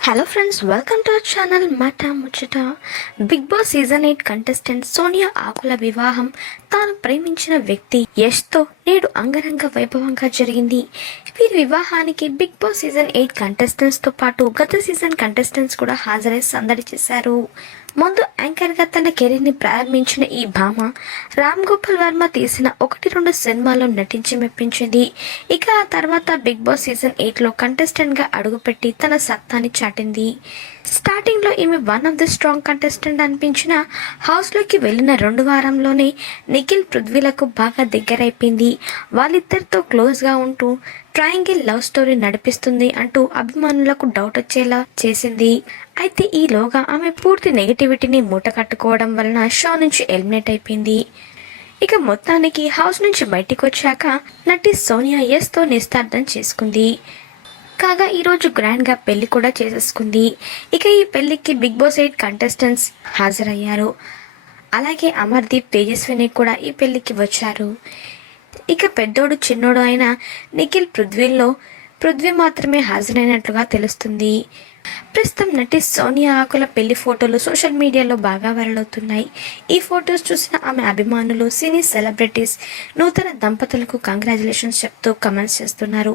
Hello friends welcome to our channel Maata Muchata Bigg Boss season eight contestant Sonia Akula వివాహం తాను ప్రేమించిన వ్యక్తి యష్తో నేడు అంగరంగ వైభవంగా జరిగింది. వీరి వివాహానికి బిగ్ బాస్ సీజన్ ఎయిట్ కంటెస్టెంట్స్తో పాటు గత సీజన్ కంటెస్టెంట్స్ కూడా హాజరై సందడి చేశారు. ముందు యాంకర్గా తన కెరీర్ని ప్రారంభించిన ఈ భామ రామ్ గోపాల్ వర్మ తీసిన ఒకటి రెండు సినిమాల్లో నటించి మెప్పించింది. ఇక ఆ తర్వాత బిగ్ బాస్ సీజన్ ఎయిట్లో కంటెస్టెంట్గా అడుగుపెట్టి తన సత్తాని చాటింది. స్టార్టింగ్లో ఈమె one of the strong contestant అనిపించిన హౌస్లోకి వెళ్ళిన రెండు వారంలోనే నిఖిల్ పృథ్వీలకు బాగా దగ్గరైపోయింది. వాళ్ళిద్దరితో క్లోజ్గా ఉంటూ ట్రయాంగిల్ లవ్ స్టోరీ నడిపిస్తుంది అంటూ అభిమానులకు డౌట్ వచ్చేలా చేసింది. అయితే ఈలోగా ఆమె పూర్తి నెగటివిటీని మూట కట్టుకోవడం వలన షో నుంచి ఎలిమినేట్ అయిపోయింది. ఇక మొత్తానికి హౌస్ నుంచి బయటికి వచ్చాక నటి సోనియా ఎస్తో నిస్తార్థం చేసుకుంది. కాగా ఈరోజు గ్రాండ్గా పెళ్ళి కూడా చేసేసుకుంది. ఇక ఈ పెళ్ళికి బిగ్ బాస్ ఎయిట్ కంటెస్టెంట్స్ హాజరయ్యారు. అలాగే అమర్దీప్ తేజస్విని కూడా ఈ పెళ్ళికి వచ్చారు. ఇక పెద్దోడు చిన్నోడు అయిన నిఖిల్ పృథ్వీల్లో పృథ్వీ మాత్రమే హాజరైనట్లుగా తెలుస్తుంది. ప్రస్తుతం నటి సోనియా ఆకుల పెళ్ళి ఫోటోలు సోషల్ మీడియాలో బాగా వైరల్ అవుతున్నాయి. ఈ ఫొటోస్ చూసిన ఆమె అభిమానులు సినీ సెలబ్రిటీస్ నూతన దంపతులకు కంగ్రాచులేషన్స్ చెప్తూ కమెంట్స్ చేస్తున్నారు.